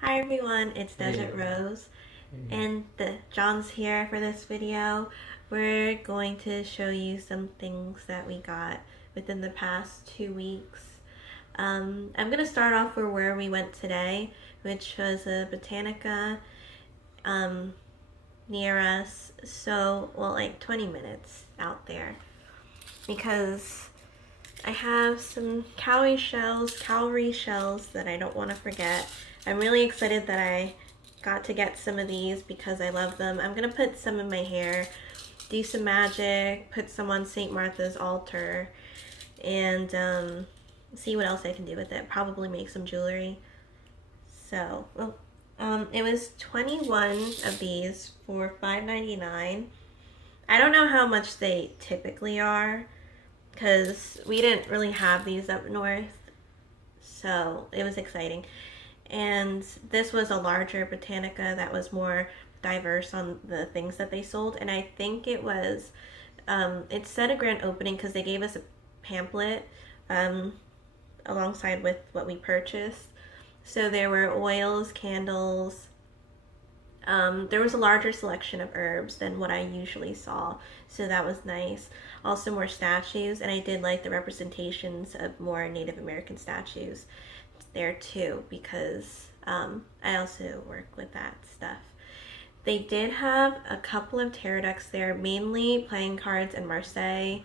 Hi everyone, it's Desert Rose, and John's here for this video. We're going to show you some things that we got within the past 2 weeks. I'm going to start off with where we went today, which was a Botanica near us, like 20 minutes out there, because I have some cowrie shells that I don't want to forget. I'm really excited that I got to get some of these because I love them. I'm gonna put some in my hair, do some magic, put some on St. Martha's altar, and see what else I can do with it. Probably make some jewelry. So, it was 21 of these for $5.99. I don't know how much they typically are, because we didn't really have these up north, so it was exciting. And this was a larger Botanica that was more diverse on the things that they sold, and I think it was, it said a grand opening because they gave us a pamphlet alongside with what we purchased. So there were oils, candles, there was a larger selection of herbs than what I usually saw, so that was nice. Also more statues, and I did like the representations of more Native American statues there too, because I also work with that stuff. They did have a couple of tarot decks there, mainly playing cards and Marseille.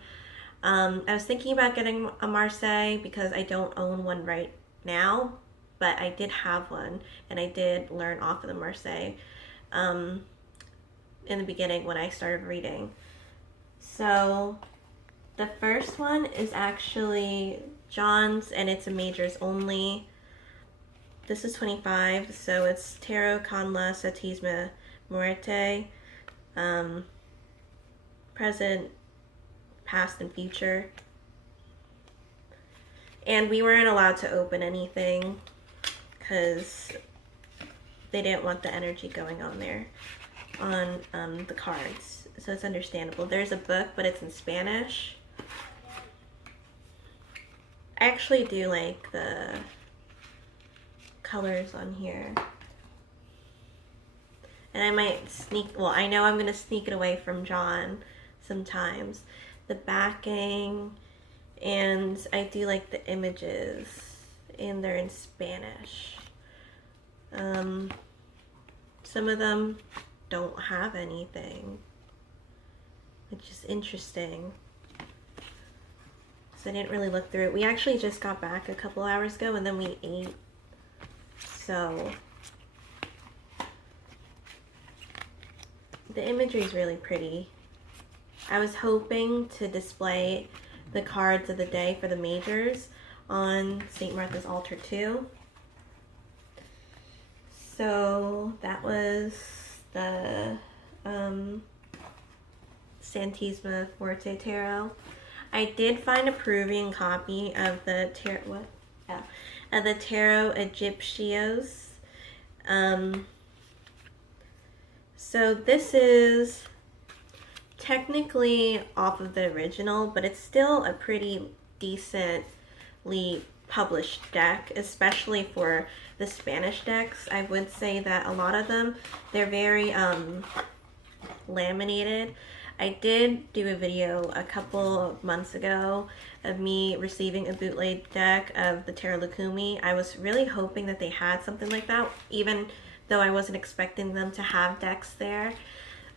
I was thinking about getting a Marseille because I don't own one right now, but I did have one, and I did learn off of the Marseille in the beginning when I started reading. So the first one is actually John's, and it's a majors only. This is 25, so it's Tarot con la Satisma Muerte, present, past, and future. And we weren't allowed to open anything because they didn't want the energy going on there on the cards, so it's understandable. There's a book, but it's in Spanish. I actually do like the colors on here, and I might I know I'm gonna sneak it away from John sometimes. The backing, and I do like the images, and they're in Spanish. Some of them don't have anything, which is interesting. So I didn't really look through it. We actually just got back a couple hours ago, and then we ate. So the imagery is really pretty. I was hoping to display the cards of the day for the majors on St. Martha's altar too. So that was the Santisima Forte Tarot. I did find a Peruvian copy of the Tarot Egyptios. So this is technically off of the original, but it's still a pretty decently published deck, especially for the Spanish decks. I would say that a lot of them, they're very laminated. I did do a video a couple of months ago of me receiving a bootleg deck of the Tarot Lukumi. I was really hoping that they had something like that, even though I wasn't expecting them to have decks there.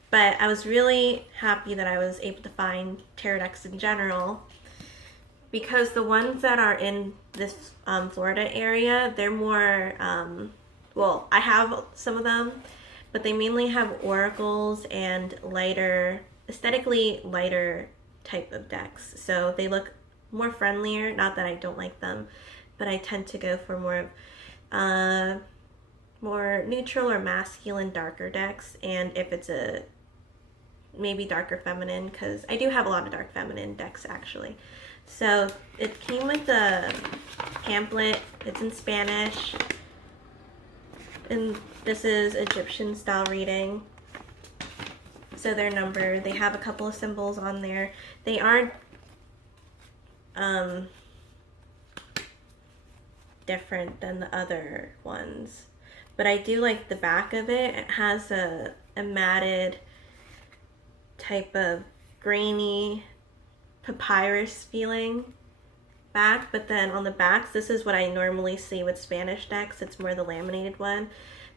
But I was really happy that I was able to find tarot decks in general, because the ones that are in this Florida area, they're more, well, I have some of them, but they mainly have oracles and lighter, aesthetically lighter type of decks. So they look more friendlier. Not that I don't like them, but I tend to go for more neutral or masculine, darker decks. And if it's a maybe darker feminine, because I do have a lot of dark feminine decks actually. So it came with the pamphlet. It's in Spanish, and this is Egyptian style reading. So they're numbered. They have a couple of symbols on there. They aren't different than the other ones, but I do like the back of it. It has a matted type of grainy papyrus feeling back, but then on the backs, this is what I normally see with Spanish decks. It's more the laminated one.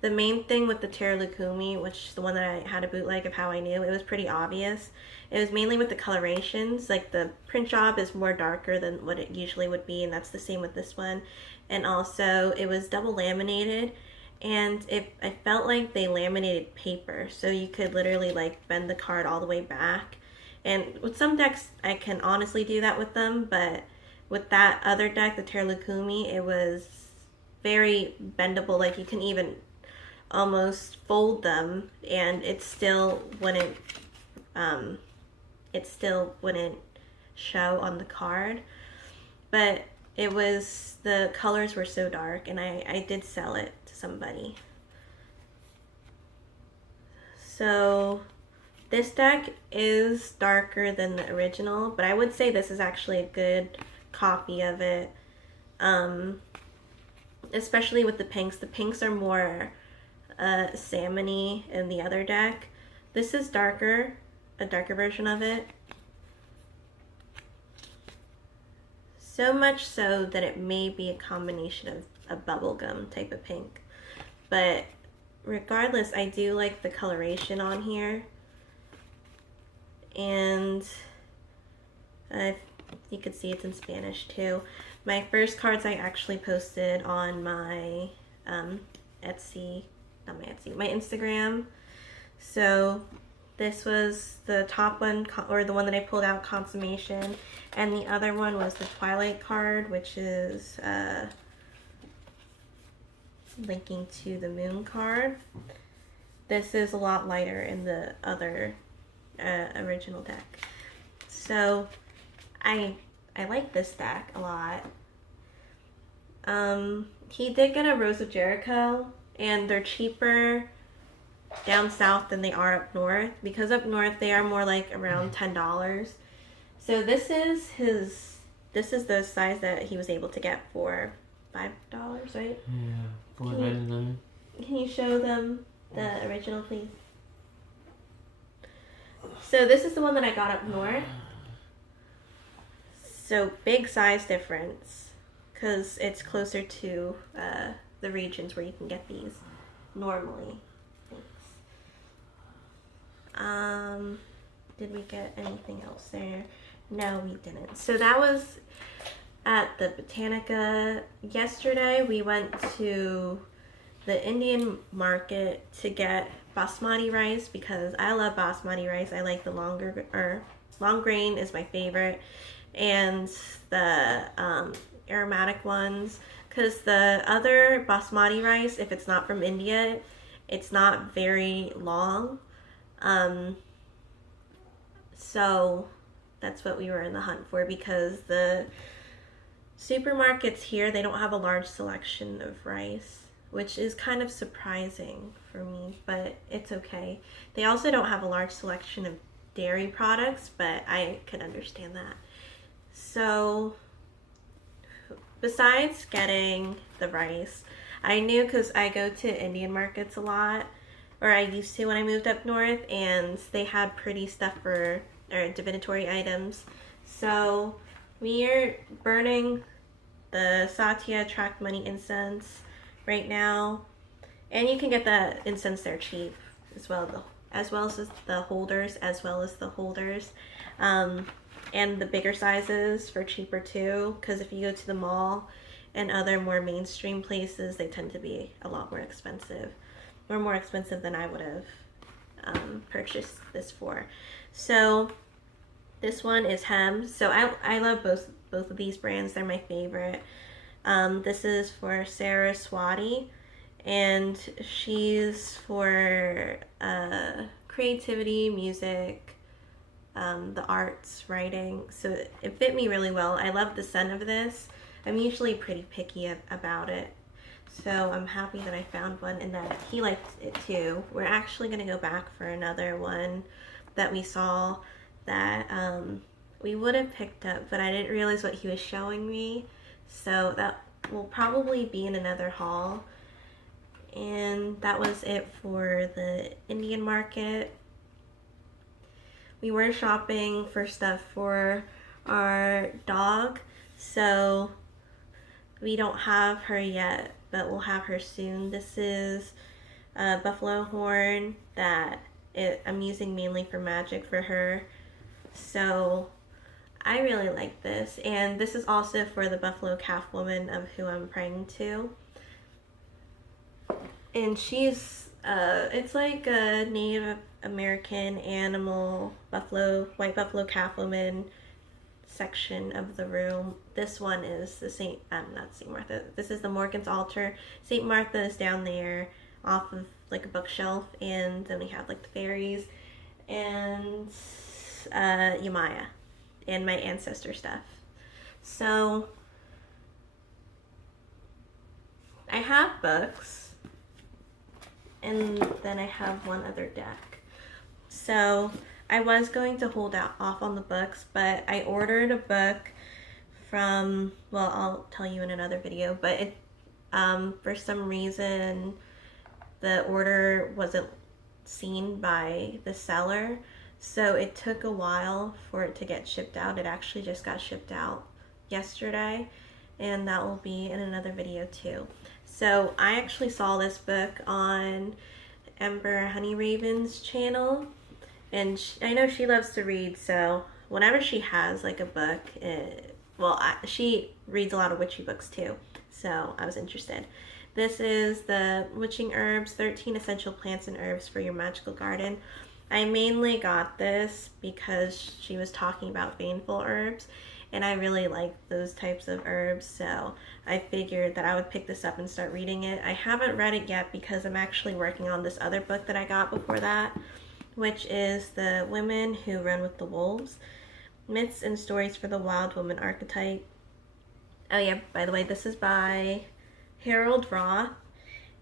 The main thing with the Terra Lukumi, which is the one that I had a bootleg of how I knew, it was pretty obvious. It was mainly with the colorations. Like the print job is more darker than what it usually would be, and that's the same with this one. And also it was double laminated, and I felt like they laminated paper, so you could literally like bend the card all the way back. And with some decks I can honestly do that with them, but with that other deck, the Terra Lukumi, it was very bendable. Like you can even almost fold them and it still wouldn't show on the card. But it was, the colors were so dark, and I did sell it to somebody. So this deck is darker than the original, but I would say this is actually a good copy of it, especially with the pinks. The pinks are more salmony in the other deck. This is darker, a darker version of it. So much so that it may be a combination of a bubblegum type of pink. But regardless, I do like the coloration on here. And you can see it's in Spanish too. My first cards I actually posted on my my Instagram. So this was the top one, or the one that I pulled out, Consummation, and the other one was the Twilight card, which is linking to the Moon card. This is a lot lighter in the other original deck. So I like this deck a lot. He did get a Rose of Jericho, and they're cheaper down south than they are up north, because up north they are more like around $10. So this is the size that he was able to get for $5, right? Yeah, $4.99. Can you show them the original, please? So this is the one that I got up north. So big size difference, because it's closer to the regions where you can get these normally. Thanks. Did we get anything else there? No, we didn't. So that was at the Botanica. Yesterday we went to the Indian market to get basmati rice, because I love basmati rice. I like the long grain is my favorite, and the aromatic ones, because the other basmati rice, if it's not from India, it's not very long. So that's what we were in the hunt for, because the supermarkets here, they don't have a large selection of rice, which is kind of surprising for me, but it's okay. They also don't have a large selection of dairy products, but I could understand that. So besides getting the rice, I knew, because I go to Indian markets a lot, or I used to when I moved up north, and they had pretty stuff or divinatory items. So we are burning the Satya Attract Money incense right now, and you can get the incense there cheap as well, as well as the holders, and the bigger sizes for cheaper too, because if you go to the mall and other more mainstream places, they tend to be a lot more expensive, or more expensive than I would have purchased this for. So this one is Hem. So I love both of these brands. They're my favorite. This is for Saraswati, and she's for creativity, music, the arts, writing. So it fit me really well. I love the scent of this. I'm usually pretty picky about it, so I'm happy that I found one and that he liked it too. We're actually going to go back for another one that we saw that we would have picked up, but I didn't realize what he was showing me, so that will probably be in another haul. And that was it for the Indian market. We were shopping for stuff for our dog, so we don't have her yet, but we'll have her soon. This is a buffalo horn that I'm using mainly for magic for her. So I really like this. And this is also for the buffalo calf woman of who I'm praying to. And she's, it's like a Native American animal, white buffalo calf woman section of the room. This one is the not St. Martha. This is the Morgan's altar. St. Martha is down there off of like a bookshelf, and then we have like the fairies and Yamaya and my ancestor stuff. So I have books, and then I have one other deck. So I was going to hold off on the books, but I ordered a book from, well, I'll tell you in another video, but it, for some reason the order wasn't seen by the seller, so it took a while for it to get shipped out. It actually just got shipped out yesterday, and that will be in another video too. So I actually saw this book on Ember Honey Raven's channel, and I know she loves to read, so whenever she has like a book, she reads a lot of witchy books too, so I was interested. This is the Witching Herbs, 13 Essential Plants and Herbs for Your Magical Garden. I mainly got this because she was talking about baneful herbs, and I really like those types of herbs, so I figured that I would pick this up and start reading it. I haven't read it yet because I'm actually working on this other book that I got before that, which is The Women Who Run with the Wolves, Myths and Stories for the Wild Woman Archetype. Oh yeah, by the way, this is by Harold Roth,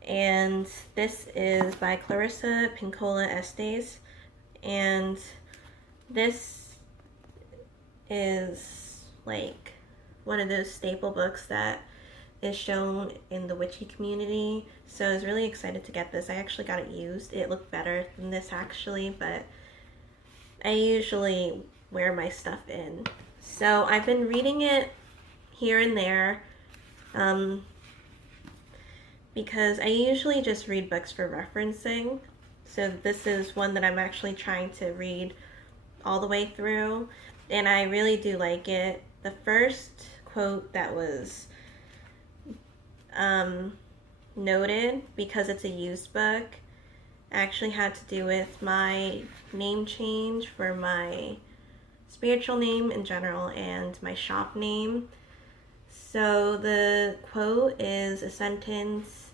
and this is by Clarissa Pinkola Estes, and this is like one of those staple books that is shown in the witchy community, so I was really excited to get this. I actually got it used. It looked better than this actually, but I usually wear my stuff in. So I've been reading it here and there, because I usually just read books for referencing. So this is one that I'm actually trying to read all the way through, and I really do like it. The first quote that was noted, because it's a used book, actually had to do with my name change for my spiritual name in general and my shop name. So the quote is a sentence,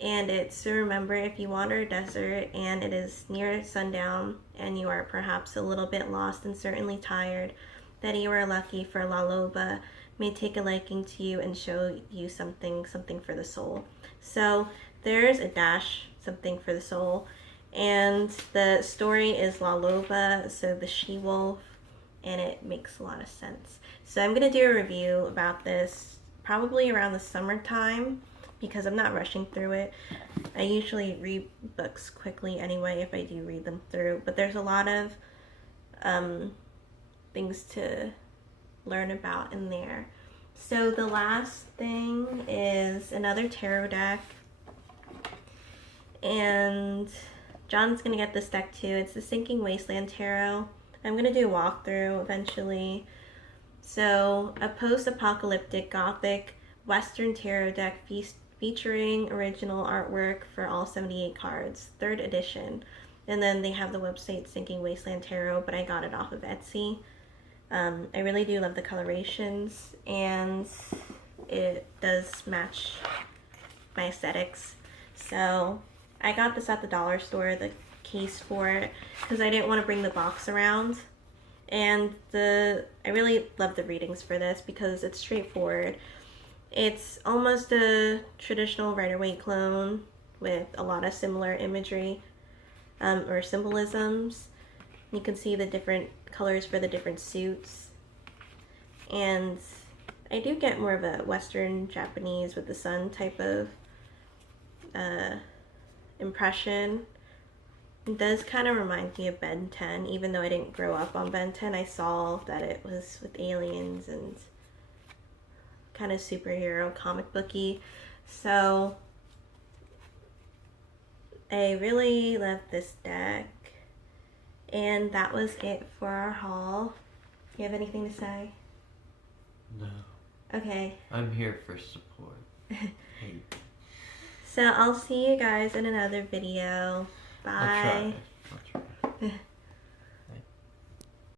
and it's to remember, if you wander a desert and it is near sundown and you are perhaps a little bit lost and certainly tired, that you are lucky, for La Loba may take a liking to you and show you something for the soul. So there's a dash, something for the soul, and the story is La Loba, so the she-wolf, and it makes a lot of sense. So I'm going to do a review about this probably around the summertime, because I'm not rushing through it. I usually read books quickly anyway if I do read them through, but there's a lot of things to learn about in there. So the last thing is another tarot deck, and John's gonna get this deck too. It's the Sinking Wasteland Tarot. I'm gonna do a walkthrough eventually. So a post-apocalyptic gothic Western tarot deck featuring original artwork for all 78 cards, 3rd edition. And then they have the website Sinking Wasteland Tarot, but I got it off of Etsy. I really do love the colorations, and it does match my aesthetics. So I got this at the dollar store, the case for it, because I didn't want to bring the box around. And I really love the readings for this because it's straightforward. It's almost a traditional Rider-Waite clone with a lot of similar imagery or symbolisms. You can see the different colors for the different suits. And I do get more of a Western Japanese with the sun type of impression. It does kind of remind me of Ben 10, even though I didn't grow up on Ben 10. I saw that it was with aliens and kind of superhero comic booky. So I really love this deck. And that was it for our haul. You have anything to say? No. Okay. I'm here for support. Hey. So I'll see you guys in another video. Bye. I'll try.